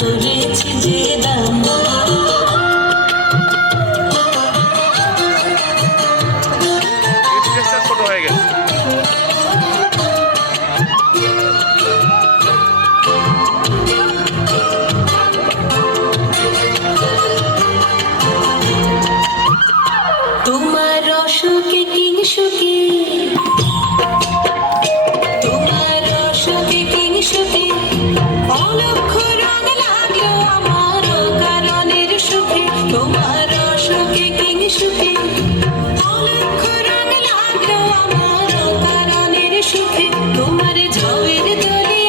করেছি যে দান। ছোট হয়ে গেছে। তোমার অসুখে কিংসুখে, তোমার অসুখে কিংসুখে অলক্ষ রং লাগলো আমার কারণের সুখে। তোমার অসুখে কিংসুখে অলক্ষ রং লাগলো আমার কারণের সুখে। তোমার ঝড়ের দোলে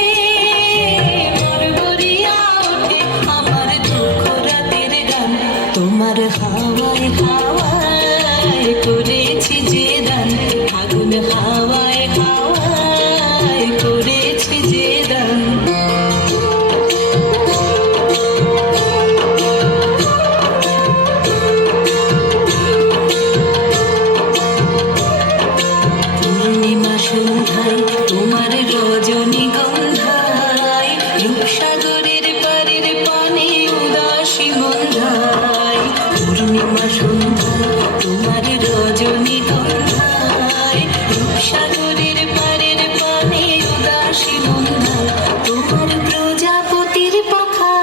বরবরিয়া ওঠে আমার দুঃখ রাতের গান। তোমার হাওয়ায় হাওয়ায় করেছি যে দান, আগুন হাওয়ায় হাওয়ায় করেছি যে দান। পূর্ণিমা সন্ধ্যায় তোমার রজনীগন্ধায়, রূপসাগরের পারের পানে উদাসী মন্ধায়। পূর্ণিমা সন্ধ্যায় তোমার রজনীগন্ধায়, রূপসাগরের পারের পানে উদাসী মন্ধায়। তোমার প্রজাপতির পাখা,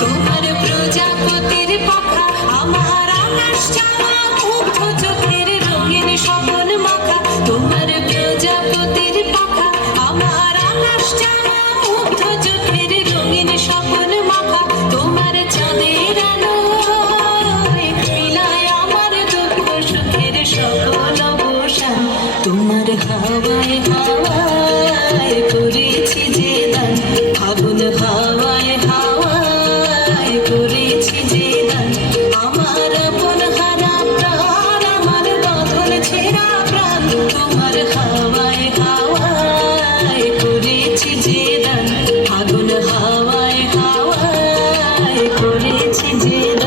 তোমার প্রজাপতির পাখা আমার আকাশ চাওয়া মুগ্ধ চোখের রঙিন স্বপন মাখা। তোমার প্রজাপতির পাখা আমার আকাশ চাওয়া মুগ্ধ চোখের রঙিন স্বপন মাখা। তোমার চাঁদের আলো মিলায় আমার দুঃখ সুখের সকল অবসান। তোমার হাওয়ায় হাওয়ায় করেছি যে দান, আগুন হাওয়ায় হাওয়ায় করেছি যে দান। আমার আপন হারা প্রাণ, আমার বাঁধন ছেঁড়া প্রাণ, তোমার হাওয়ায় হাওয়ায় করেছি যে দান, আগুন হাওয়ায় হাওয়ায় করেছি যে দান।